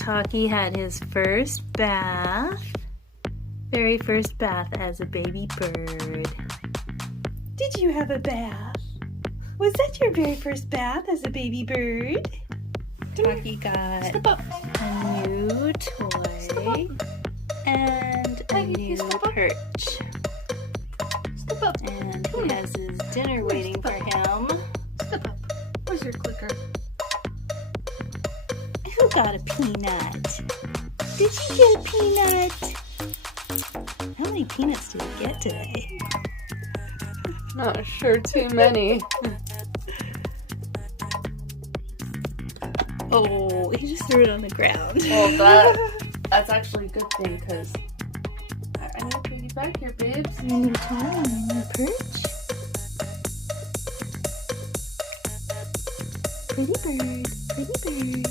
Taki had his first bath. Very first bath as a baby bird. Did you have a bath? Was that your very first bath as a baby bird? Taki got a new toy and a new perch. And he has his dinner waiting for him. Step up. Where's your clicker? Who got a peanut? Did you get a peanut? How many peanuts did you get today? Not sure, too many. Oh, he just threw it on the ground. Well, that's actually a good thing, because I need to put you back here, babes. Your new toy and your new perch. Pretty bird, pretty bird.